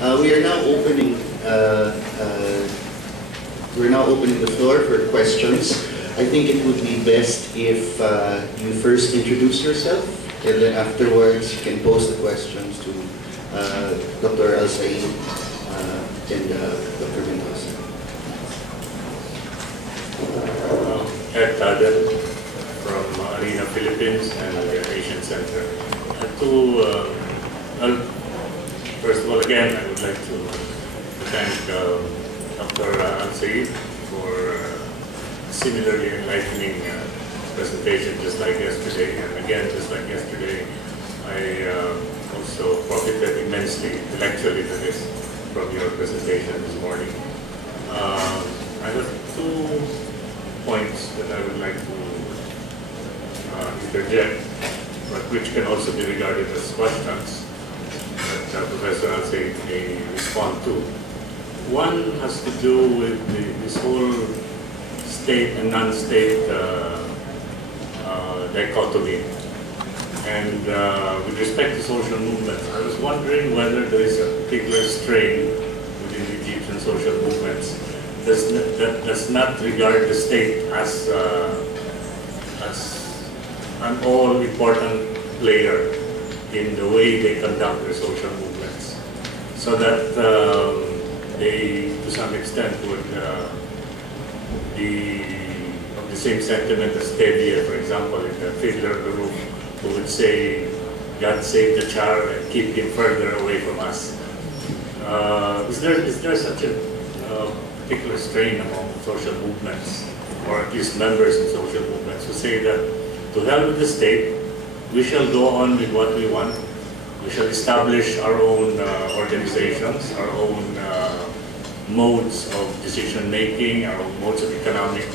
We are now opening. We're now opening the floor for questions. I think it would be best if you first introduce yourself, and then afterwards you can pose the questions to Dr. Al-Sayyid and Dr. Mendoza. Ed from Arena Philippines and the Asian Center. First of all, again, I would like to thank Dr. Al-Sayyid for similarly enlightening presentation just like yesterday. And again, just like yesterday, I also profited immensely intellectually from your presentation this morning. I have 2 points that I would like to interject, but which can also be regarded as questions that Professor Al-Sayyid may respond to. One has to do with this whole state and non-state dichotomy. And with respect to social movements, I was wondering whether there is a particular strain within the Egyptian social movements that does not regard the state as an all-important player in the way they conduct their social movements, so that they, to some extent, would be of the same sentiment as Tevye, for example, in the Fiddler of the Roof, who would say, "God save the Char and keep him further away from us." Is there such a particular strain among social movements, or at least members in social movements, who say that to hell with the state, we shall go on with what we want, we shall establish our own organizations, our own modes of decision-making, our own modes of economic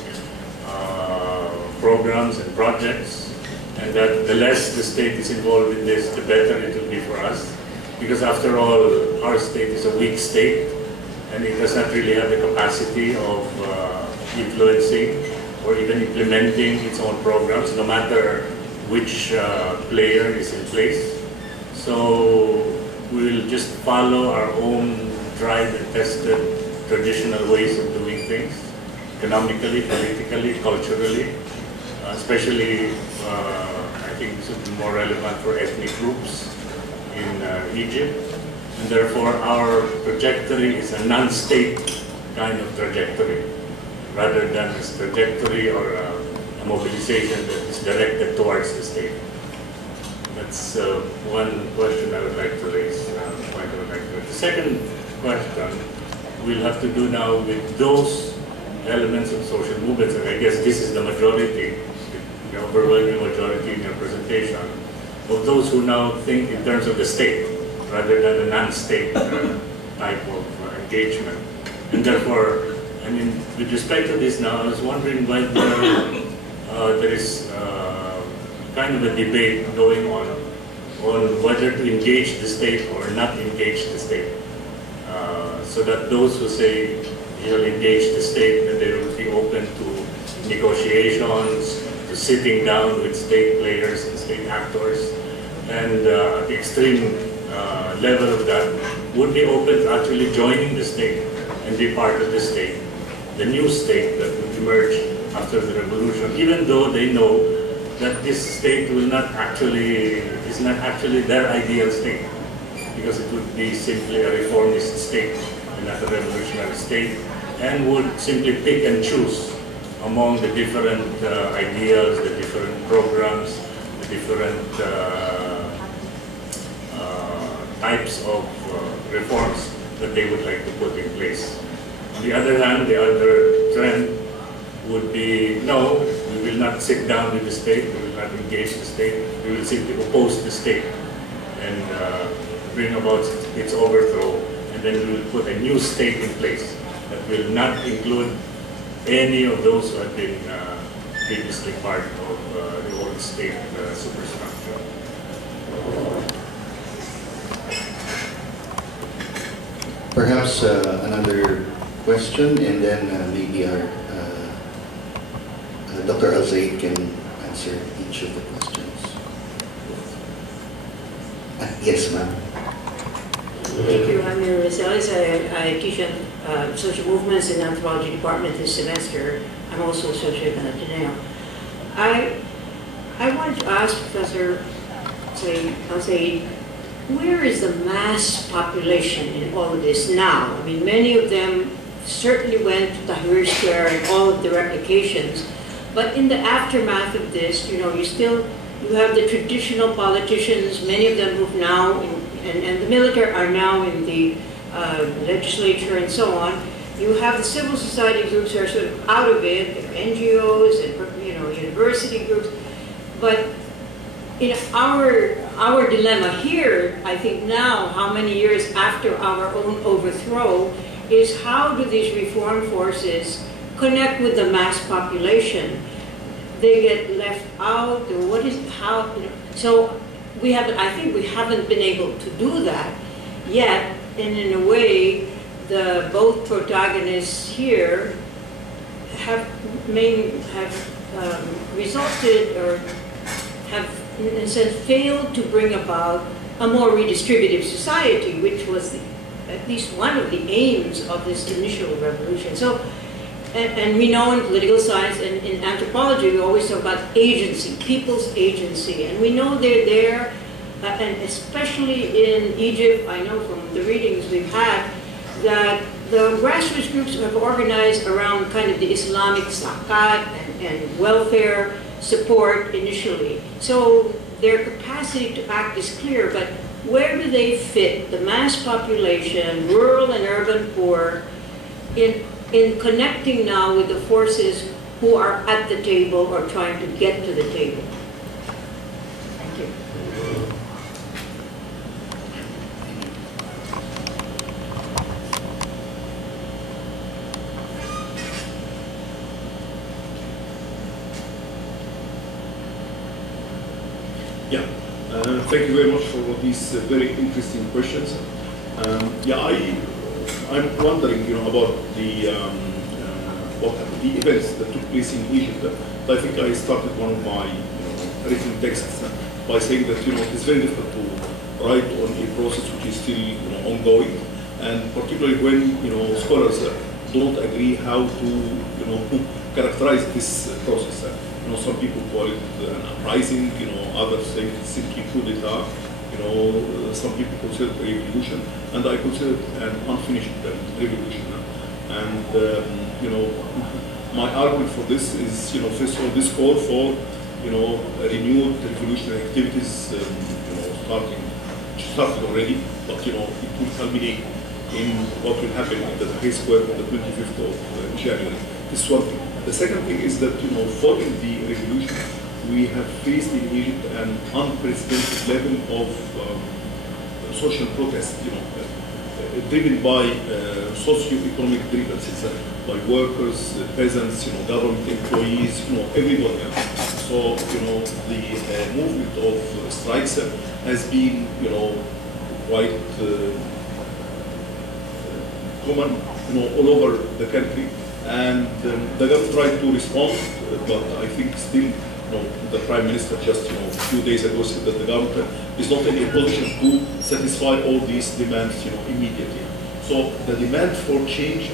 programs and projects, and that the less the state is involved in this, the better it will be for us, because after all, our state is a weak state, and it does not really have the capacity of influencing or even implementing its own programs, no matter which player is in place. So we will just follow our own tried and tested traditional ways of doing things, economically, politically, culturally, especially I think this would be more relevant for ethnic groups in Egypt. And therefore, our trajectory is a non-state kind of trajectory, rather than a trajectory or a mobilization that is directed towards the state. That's one question I would like to raise. The second question we'll have to do now with those elements of social movements, and I guess this is the majority, the overwhelming majority in your presentation, of those who now think in terms of the state, rather than a non-state type of engagement. And therefore, I mean, with respect to this now, I was wondering whether there is kind of a debate going on whether to engage the state or not engage the state. So that those who say you'll engage the state, that they will be open to negotiations, to sitting down with state players and state actors, and at the extreme level of that, would be open to actually joining the state and be part of the state, the new state that would emerge after the revolution, even though they know that this state is not actually their ideal state, because it would be simply a reformist state and not a revolutionary state, and would simply pick and choose among the different ideals, the different programs, the different types of reforms that they would like to put in place. On the other hand, the other trend would be, no, we will not sit down with the state, we will not engage the state, we will simply oppose the state and bring about its overthrow, and then we will put a new state in place that will not include any of those who have been previously part of the old state superstructure. Perhaps another question, and then maybe our Dr. Al-Sayyid can answer each of the questions. Yes, ma'am. Thank you. I'm Mira Rosales. I teach social movements in the anthropology department this semester. I'm also associate at Ateneo. I wanted to ask Professor Al-Sayyid, where is the mass population in all of this now? I mean, many of them certainly went to Tahrir Square and all of the replications, but in the aftermath of this, you know, you have the traditional politicians, many of them who've now, and the military are now in the legislature and so on. You have the civil society groups who are sort of out of it, there are NGOs and, you know, university groups, but in our dilemma here, I think now, how many years after our own overthrow, is how do these reform forces connect with the mass population? They get left out, or what is, how, you know, so we haven't, I think we haven't been able to do that yet, and in a way, both protagonists here have resulted, or have, in a sense, failed to bring about a more redistributive society, which was at least one of the aims of this initial revolution. So, and we know in political science and in anthropology, we always talk about agency, people's agency, and we know they're there, and especially in Egypt, I know from the readings we've had, that the grassroots groups have organized around kind of the Islamic zakat and welfare support initially. So their capacity to act is clear, but where do they fit the mass population, rural and urban poor, in connecting now with the forces who are at the table or trying to get to the table? Thank you. Yeah, thank you very much for these very interesting questions. I'm wondering, you know, about the events that took place in Egypt. I think I started one of my written texts by saying that, you know, it's very difficult to write on a process which is still, you know, ongoing, and particularly when, you know, scholars don't agree how to, you know, characterize this process. You know, some people call it an uprising, you know, others say it's simply coup d'etat, you know, some people consider it a revolution, and I consider it an unfinished revolution. And, you know, my argument for this is, you know, first of all, this call for, you know, renewed revolutionary activities, you know, started already, but, you know, it will culminate in what will happen in the Tahrir Square on the 25th of January. This is one thing. The second thing is that, you know, following the revolution, we have faced in Egypt an unprecedented level of social protest, you know, driven by socio-economic grievances, by workers, peasants, you know, government employees, you know, everybody. So, you know, the movement of strikes has been, you know, quite common, you know, all over the country. And the government tried to respond, but I think still, you know, the Prime Minister just, you know, a few days ago said that the government is not in a position to satisfy all these demands, you know, immediately. So the demand for change,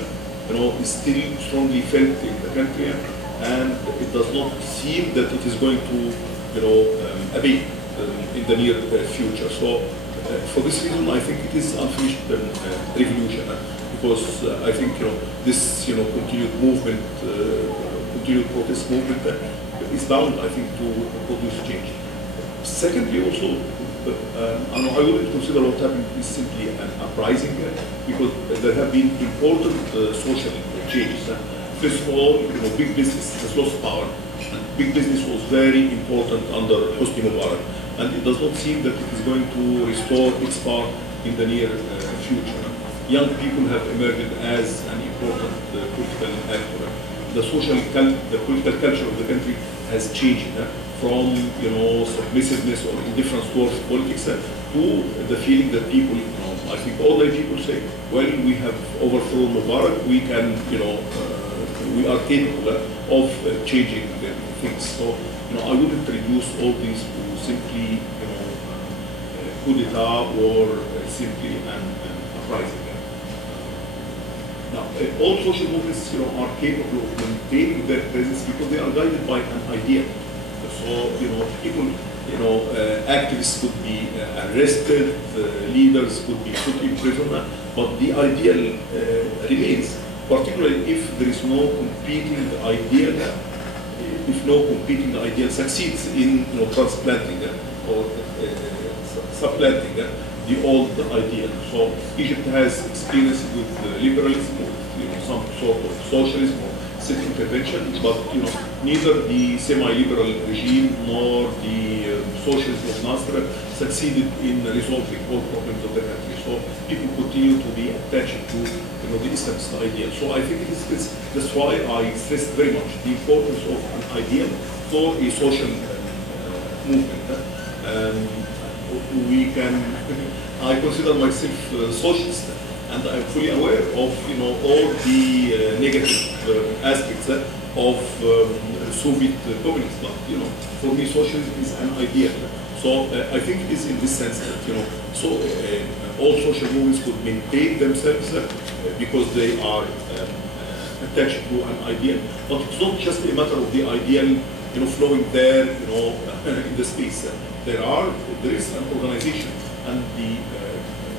you know, is still strongly felt in the country, and it does not seem that it is going to, you know, abate in the near future. So for this reason, I think it is unfinished revolution. Because I think, you know, this, you know, continued movement, continued protest movement is bound, I think, to produce change. Secondly, also, I wouldn't consider what happened is simply an uprising, because there have been important social changes. First of all, you know, big business has lost power. Big business was very important under Hosni Mubarak, and it does not seem that it is going to restore its power in the near future. Young people have emerged as an important political actor. The political culture of the country has changed from, you know, submissiveness or indifference towards politics to the feeling that people, you know, I think all the people say, well, we have overthrown Mubarak, we can, you know, we are capable of changing things. So, you know, I wouldn't reduce all these to simply, you know, coup d'etat or simply an surprising. Now, all social movements, are capable of maintaining their presence because they are guided by an idea. So, people, activists could be arrested, leaders could be put in prison, but the ideal remains, particularly if there is no competing ideal, if no competing ideal succeeds in transplanting or supplanting the old ideal. So Egypt has experience with liberalism, with some sort of socialism or self-intervention, but neither the semi-liberal regime nor the socialism of Nasser succeeded in resolving all problems of the country. So people continue to be attached to the Islamist ideal. So I think that's why I stress very much the importance of an ideal for a social movement. We can, I consider myself socialist, and I'm fully aware of all the negative aspects of Soviet communism. But for me, socialism is an ideal. So I think it is in this sense that all social movements could maintain themselves because they are attached to an ideal. But it's not just a matter of the ideal flowing there in the space. There is an organization, and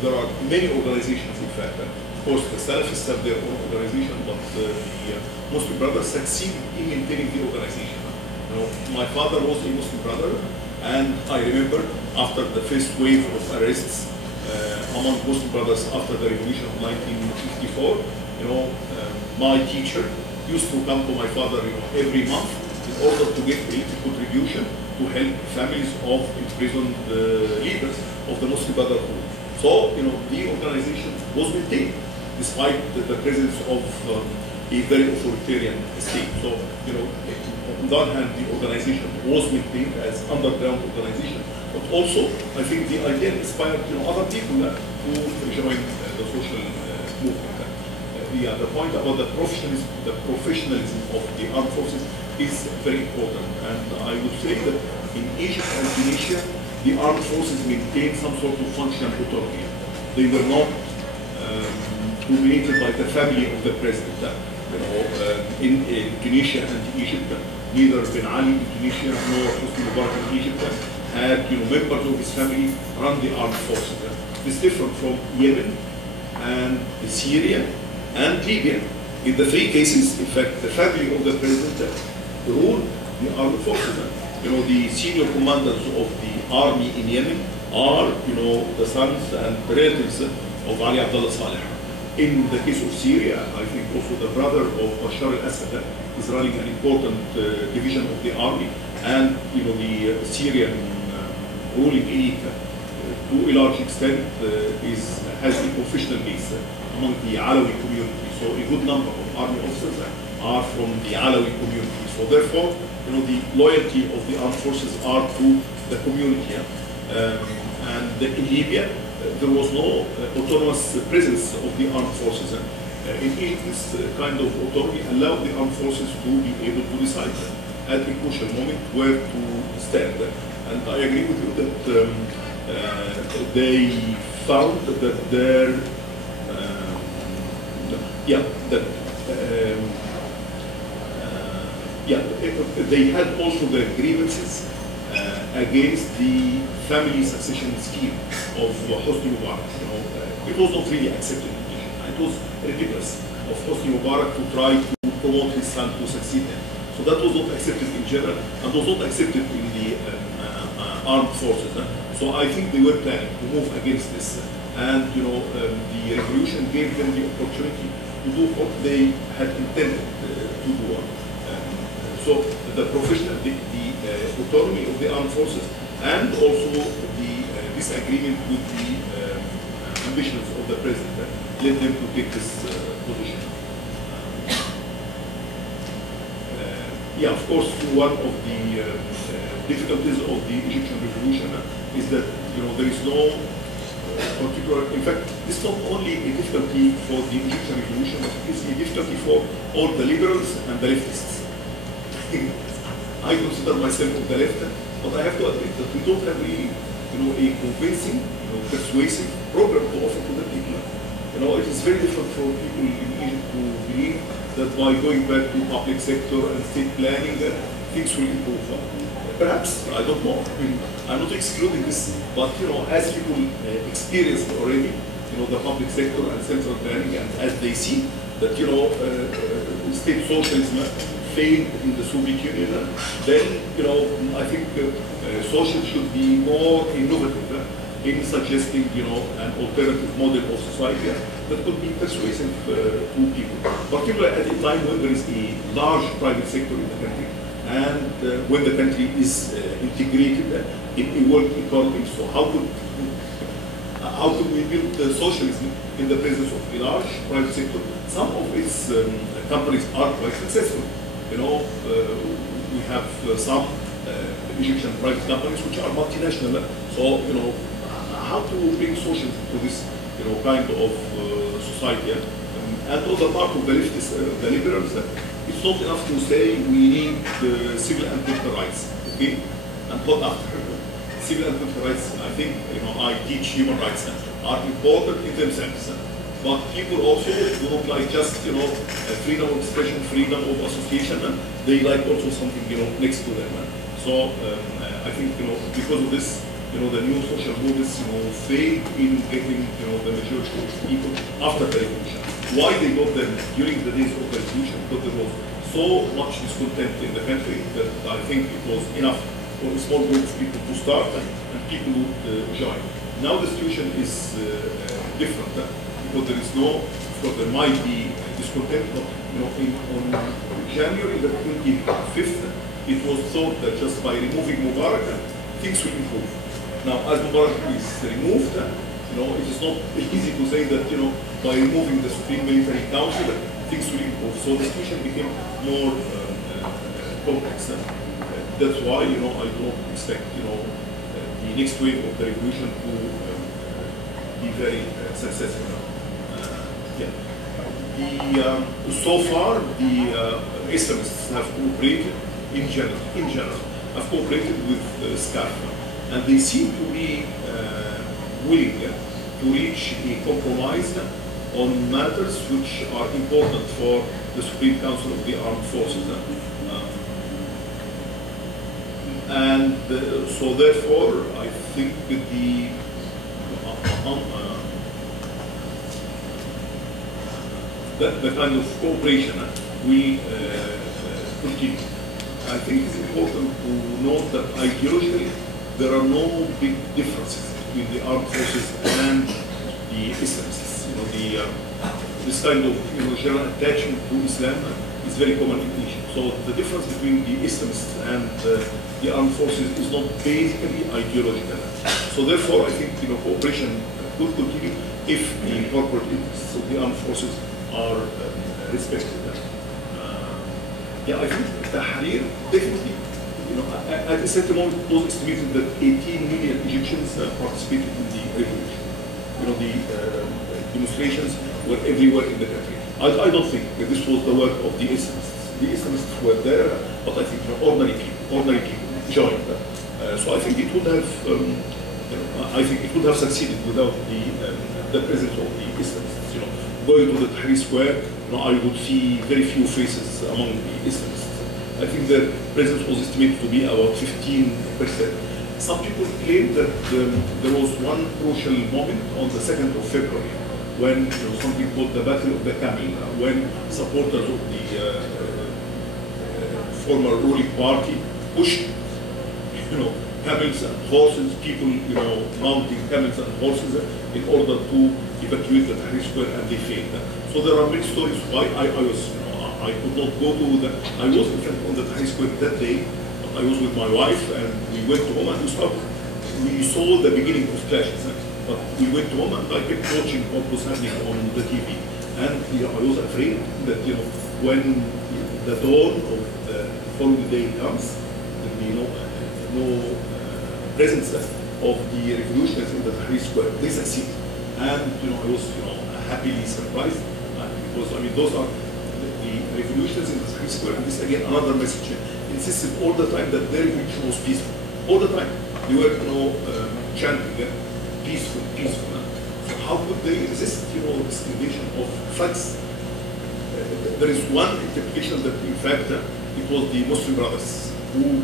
there are many organizations, in fact. Of course, the Salafists have their own organization, but the Muslim Brothers succeed in maintaining the organization. My father was a Muslim brother, and I remember after the first wave of arrests among Muslim brothers after the revolution of 1954, my teacher used to come to my father every month in order to get a contribution to help families of imprisoned leaders of the Muslim Brotherhood. So, the organization was maintained despite the presence of a very authoritarian state. So, on the one hand, the organization was maintained as underground organization, but also, I think the idea inspired other people to join the social movement. The point about the professionalism of the armed forces is very important, and I would say that in Egypt and Tunisia, the armed forces maintain some sort of functional autonomy. They were not dominated by the family of the president. In Tunisia and Egypt, neither Ben Ali in Tunisia nor Hosni Mubarak in Egypt had members of his family run the armed forces. It's different from Yemen and Syria and Libya. In the three cases, in fact, the family of the president ruled the armed forces. The senior commanders of the army in Yemen are, the sons and relatives of Ali Abdullah Saleh. In the case of Syria, I think also the brother of Bashar al-Assad is running an important division of the army, and the Syrian ruling elite, to a large extent, has a professional base among the Alawi community. So a good number of army officers are from the Alawi community. So therefore, the loyalty of the armed forces are to the community. And in Libya, there was no autonomous presence of the armed forces. In Egypt, this kind of autonomy allowed the armed forces to be able to decide at a crucial moment where to stand. And I agree with you that they found that their they had also their grievances against the family succession scheme of Hosni Mubarak. It was not really accepted in Egypt. It was ridiculous of Hosni Mubarak to try to promote his son to succeed him. So that was not accepted in general, and was not accepted in the armed forces. So I think they were planning to move against this, and the revolution gave them the opportunity to do what they had intended to do. So the professional, the autonomy of the armed forces, and also the disagreement with the ambitions of the president led them to take this position. Of course, one of the difficulties of the Egyptian revolution is that there is no particular. In fact, this is not only a difficulty for the Egyptian revolution, but it is a difficulty for all the liberals and the leftists. I consider myself of the left, but I have to admit that we don't have really, a convincing, persuasive program to offer to the people. it is very difficult for people in Egypt to believe that by going back to public sector and state planning, things will improve. Perhaps, I don't know. I mean, I'm not excluding this, but as people experienced already, the public sector and central planning, and as they see that state socialism failed in the Soviet Union, then I think social should be more innovative in suggesting an alternative model of society that could be persuasive to people, particularly at a time when there is a large private sector in the country, and when the country is integrated in a world economy. So how could we build socialism in the presence of a large private sector? Some of its companies are quite successful. We have some Egyptian private companies which are multinational. So how to bring socialism to this kind of society? And on the part of the leftists, the liberals, it's not enough to say we need civil and political rights, okay? And what after? Civil and political rights, I think, I teach human rights are important in themselves. But people also don't like just, freedom of expression, freedom of association, they like also something, next to them. So I think, because of this, the new social movements, failed in getting, the majority of people after the revolution. Why they got them during the days of the revolution? Because there was so much discontent in the country that I think it was enough for a small group of people to start and people would join. Now the situation is different because there is no, of course there might be discontent, but on January the 25th, it was thought that just by removing Mubarak, things will improve. Now, as Mubarak is removed, it is not easy to say that, by removing the Supreme Military Council, things will improve. So the situation became more complex. That's why, I don't expect, the next wave of the revolution to be very successful. So far, the Islamists have cooperated in general, have cooperated with SCAF, and they seem to be willing to reach a compromise on matters which are important for the Supreme Council of the Armed Forces. And so therefore, I think the kind of cooperation we continue. I think it's important to note that ideologically there are no big differences between the armed forces and the Islamists. This kind of general attachment to Islam is very common in Egypt. So the difference between the Islamists and the armed forces is not basically ideological. So therefore, I think cooperation could continue if the corporate interests of the armed forces are respected. I think Tahrir definitely, at a certain moment, it was estimated that 18 million Egyptians participated in the revolution. The demonstrations were everywhere in the country. I don't think that this was the work of the Islamists. The Islamists were there, but I think ordinary people joined. So I think it would have, succeeded without the presence of the Islamists. Going to the Tahrir Square, I would see very few faces among the Islamists. I think their presence was estimated to be about 15%. Some people claim that there was one crucial moment on the 2nd of February when something called the Battle of the Camel, when supporters of the former ruling party pushed camels and horses, people mounting camels and horses in order to evacuate the Tahrir Square, and they failed. So there are many stories why I could not go to I was in fact on the Tahrir Square that day. I was with my wife and we went to home and we saw the beginning of clashes. But we went to home and I kept watching what was happening on the TV. And I was afraid that when the dawn of the following day comes, there will be no presence of the revolutionaries in the Tahrir Square. They succeed. And I was happily surprised because those are the revolutionaries in the Tahrir Square, and this again another message insisted all the time that their revolution was peaceful. All the time they were chanting peaceful. So how could they resist, this invasion of thugs? There is one interpretation that, in fact, it was the Muslim brothers who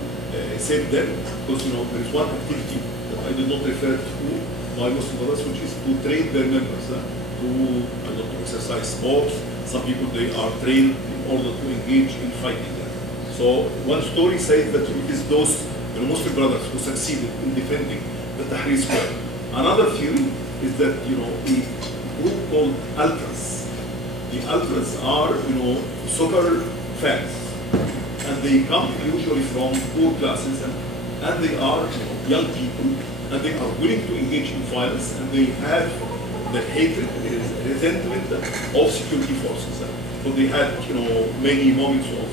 said them, because there is one activity that I did not refer to by Muslim brothers, which is to train their members to exercise sports. Some people, they are trained in order to engage in fighting. So one story says that it is those Muslim brothers who succeeded in defending the Tahrir Square. Another theory is that a group called Ultras. The Ultras are soccer fans, and they come usually from poor classes, and they are young people, and they are willing to engage in violence, and they have the hatred, resentment of security forces. So they had many moments of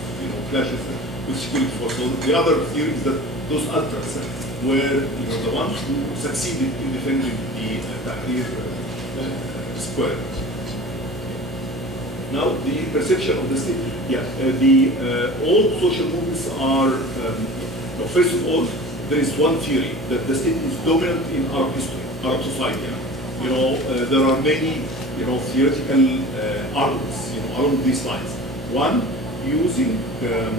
clashes with security forces. So the other theory is that those Ultras were the ones who succeeded in defending the Tahrir Square. Now, the perception of the state. All social movements are, first of all, there is one theory that the state is dominant in Arab history, Arab society. There are many, theoretical arguments, along these lines. One, using, the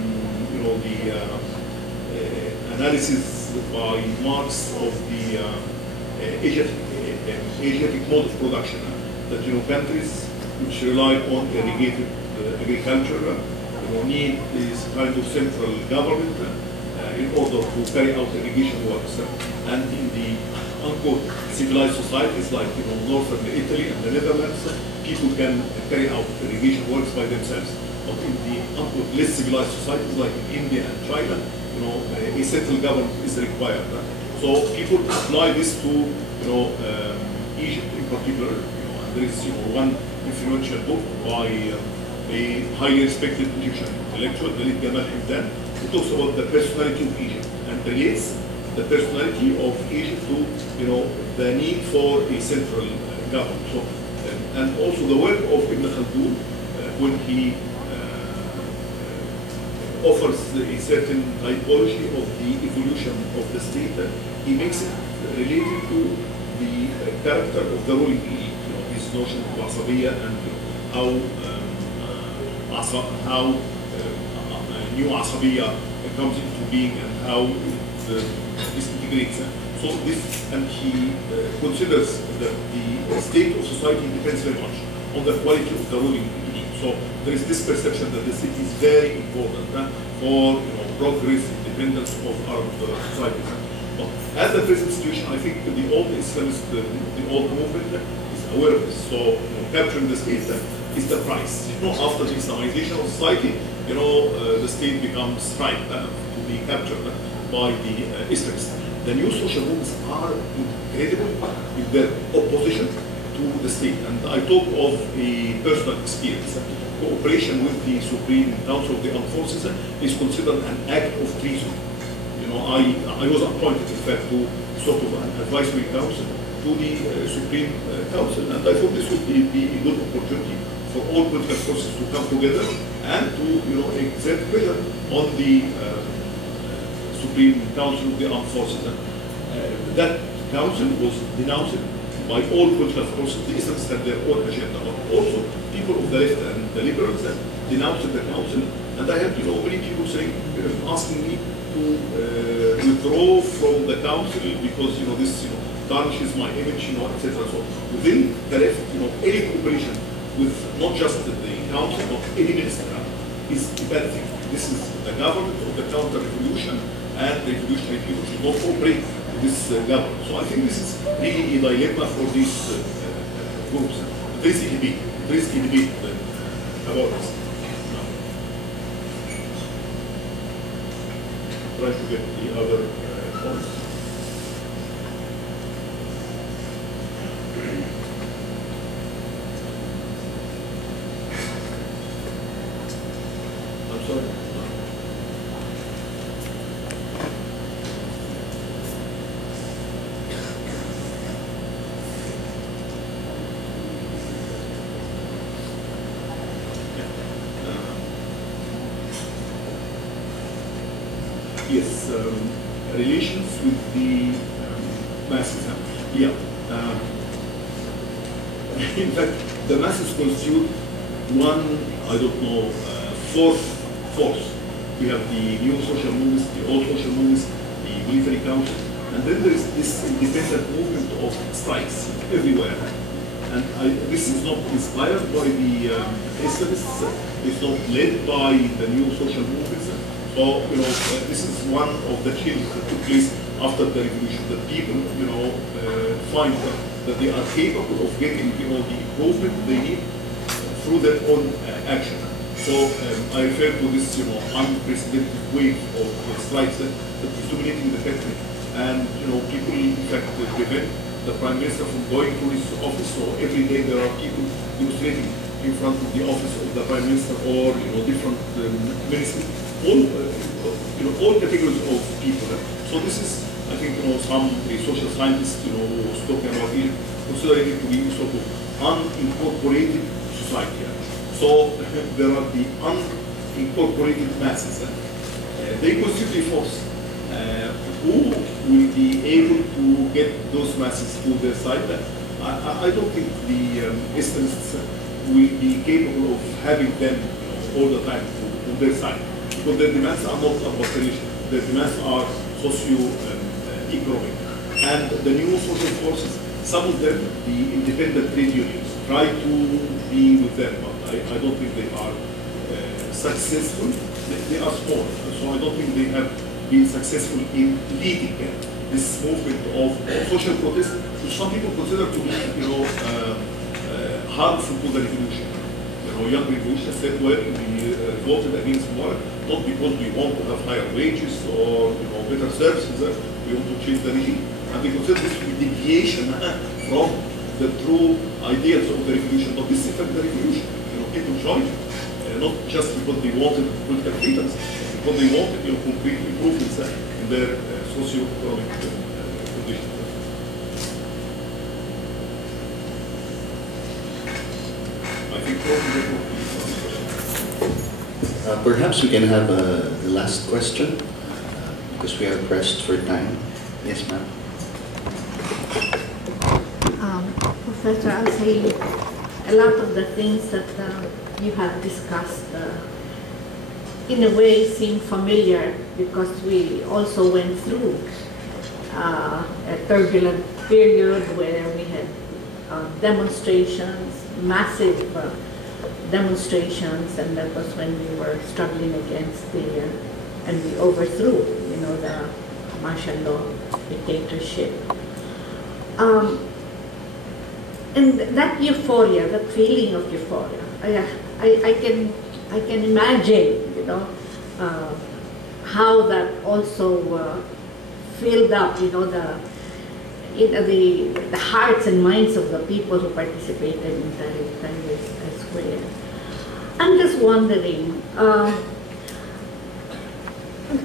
analysis by Marx of the Asiatic mode of production, that countries which rely on irrigated agriculture need this kind of central government in order to carry out irrigation works. And in the unquote civilized societies like northern Italy and the Netherlands, people can carry out irrigation works by themselves. But in the unquote less civilized societies like in India and China, a central government is required. So people apply this to Egypt in particular. And there is one influential book by a highly respected Egyptian intellectual, Walid Gamal Hamdan, who talks about the personality of Egypt and relates the personality of Egypt to the need for a central government. So, and also the work of Ibn Khaldun when he offers a certain typology of the evolution of the state, he makes it related to the character of the ruling elite. His notion of Asabiyya and how new Asabiyya comes into being and how it disintegrates. So this, and he considers that the state of society depends very much on the quality of the ruling elite. So there is this perception that the state is very important for progress, independence of Arab societies. But at the present situation, I think the old Islamist, the old movement is aware of this. So capturing the state is the price. After the Islamization of society, the state becomes ripe to be captured by the Islamists. The new social movements are incredible in their opposition to the state. And I talk of a personal experience. Cooperation with the Supreme Council of the Armed Forces is considered an act of treason. I was appointed, in fact, to sort of an advisory council to the Supreme Council, and I thought this would be a good opportunity for all political forces to come together and to exert pressure on the Supreme Council of the Armed Forces. That council was denounced by all political forces. The Islamists had their own agenda, but also people of the left and the liberals denounced the council. And I had many people saying, asking me to withdraw from the council because this tarnishes my image, etc. So within the left, any cooperation with not just the council, but any minister is a bad thing. This is the government of the counter-revolution, and the revolutionary people should not cooperate with this government. So I think this is really a dilemma for these groups. There is a debate about this. Try to get the other points. I'm sorry. Yes, relations with the masses. Yeah. in fact, the masses constitute one, I don't know, fourth force. We have the new social movements, the old social movements, the military council, and then there is this independent movement of strikes everywhere. And this is not inspired by the Islamists, it's not led by the new social movements. So, this is one of the changes that took place after the revolution, that people, find that they are capable of getting, the improvement they need through their own action. So I refer to this, unprecedented wave of strikes that is dominating the country, and people in fact prevent the Prime Minister from going to his office. So every day there are people demonstrating in front of the office of the Prime Minister, or different ministers, all categories of people. So this is, I think, some social scientists, who was talking about it, considering it to be sort of unincorporated society. So there are the unincorporated masses. They constitute a force. Who will be able to get those masses to their side? I don't think the Islamists will be capable of having them all the time on their side, because their demands are not about religion. Their demands are socio-economic. And the new social forces, some of them, the independent trade unions, try to be with them, but I don't think they are successful. They are small, so I don't think they have been successful in leading this movement of social protest, which some people consider to be, harmful to the revolution. Young revolutionists said, well, we voted against war not because we want to have higher wages or better services. We want to change the regime, and they consider this to be deviation from the true ideals of the revolution. But this is in fact the revolution. People joined, not just because they wanted political freedoms, because they wanted concrete improvements in their socio-economic conditions. I think perhaps we can have the last question, because we are pressed for time. Yes, ma'am. Professor Al-Sayyid, a lot of the things that you have discussed in a way seem familiar, because we also went through a turbulent period where we had demonstrations, massive demonstrations, and that was when we were struggling against and we overthrew, the martial law dictatorship. And that euphoria, that feeling of euphoria, I can imagine, how that also filled up, the hearts and minds of the people who participated in Tahrir Square. I'm just wondering,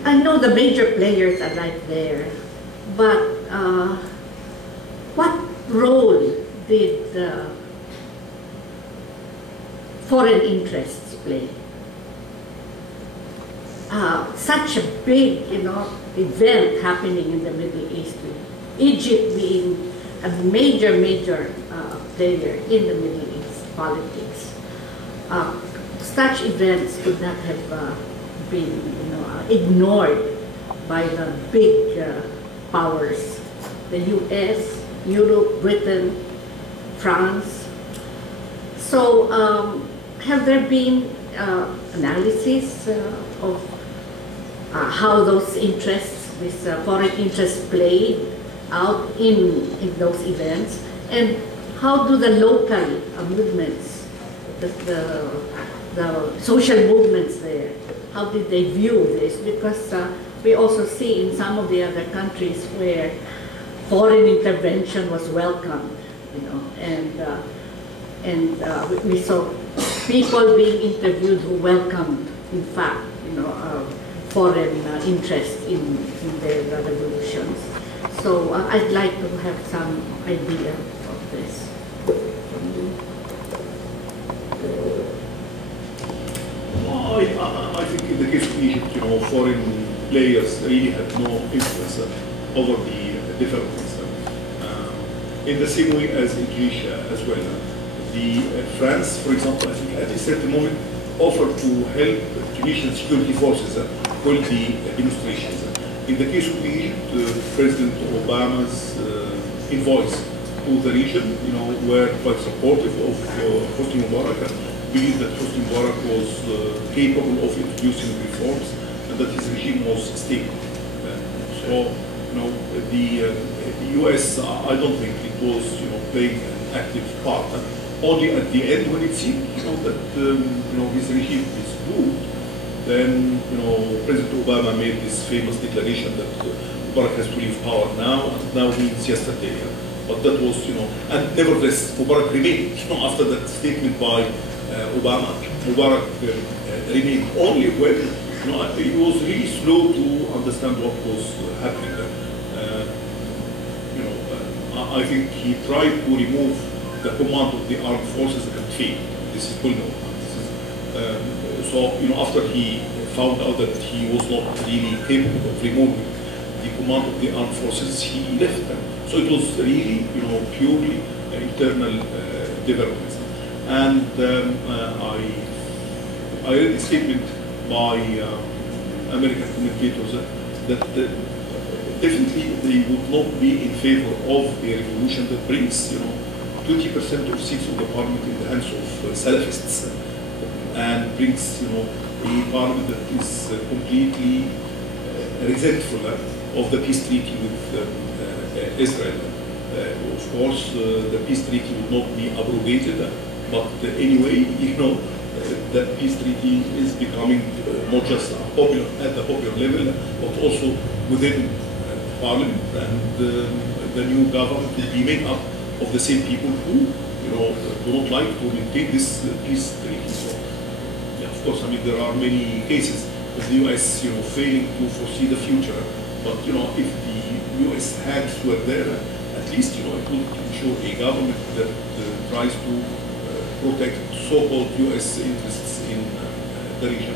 I know the major players are right there, but what role did foreign interests play? Such a big, event happening in the Middle East, Egypt being a major player in the Middle East politics. Such events could not have been, ignored by the big powers, the U.S., Europe, Britain, France. So have there been analysis of how those interests, these foreign interests, played out in those events, and how do the local movements, the social movements there, how did they view this? Because we also see in some of the other countries where foreign intervention was welcomed, and we saw people being interviewed who welcomed, in fact, foreign interest in their revolutions. So I'd like to have some idea of this from you. I think in the case of Egypt, foreign players really had no influence over the developments. In the same way as in Tunisia as well. France, for example, I think at a certain moment offered to help Tunisian security forces hold the demonstrations. In the case of Egypt, President Obama's envoys to the region, were quite supportive of Hosni Mubarak, believed that Hosni Mubarak was capable of introducing reforms and that his regime was stable. So, the U.S., I don't think it was, playing an active part. Only at the end, when it seemed, that his regime is good, then, President Obama made this famous declaration that Mubarak has to leave power now, and now means yesterday. But that was, and nevertheless, Mubarak remained, after that statement by Obama. Mubarak remained only when, he was really slow to understand what was happening there. I think he tried to remove the command of the armed forces and failed. This is well known. So, after he found out that he was not really capable of removing the command of the armed forces, he left them. So it was really, purely internal developments. And I read a statement by American commentators that definitely they would not be in favor of a revolution that brings, 20% of seats of the parliament in the hands of Salafists, and brings, a parliament that is completely resentful of the peace treaty with Israel. Of course, the peace treaty would not be abrogated, but anyway, that peace treaty is becoming not just popular at the popular level, but also within Parliament, and the new government will be made up of the same people who, do not like to maintain this peace treaty. So, of course, there are many cases of the U.S. failing to foresee the future. But if the U.S. hands were there, at least it would ensure a government that tries to protect so-called U.S. interests in the region.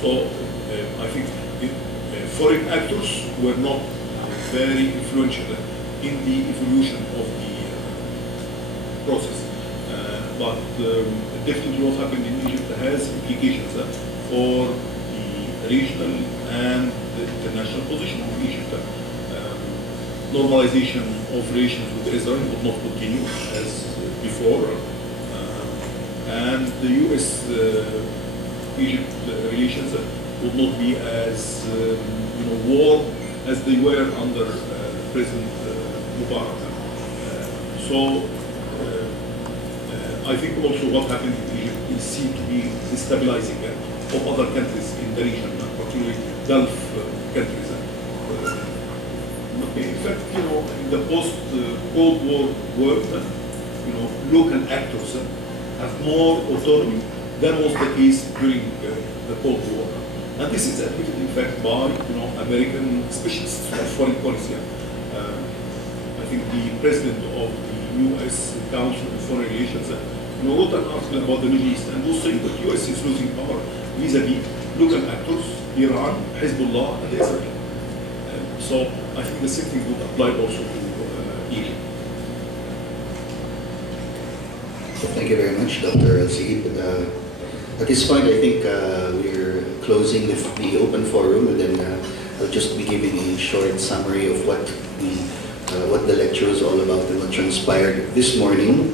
So I think foreign actors were not very influential in the evolution of the process. But definitely what happened in Egypt has implications for the regional and the international position of Egypt. Normalization of relations with Israel would not continue as before. And the U.S.-Egypt relations would not be as warm as they were under President Mubarak. So I think also what happened in Egypt is seen to be destabilizing of other countries in the region, particularly Gulf countries. In fact, in the post-Cold War world, local actors have more autonomy than was the case during the Cold War. And this is admitted, in fact, by American specialists of foreign policy. I think the president of the U.S. Council of Foreign Relations wrote an article about the Middle East and was saying that the U.S. is losing power vis-a-vis local actors, Iran, Hezbollah, and Israel. So I think the same thing would apply also to Egypt. Thank you very much, Dr. Al-Sayyid. At this point, I think we're closing the open forum, and then I'll just be giving a short summary of what the lecture was all about and what transpired this morning.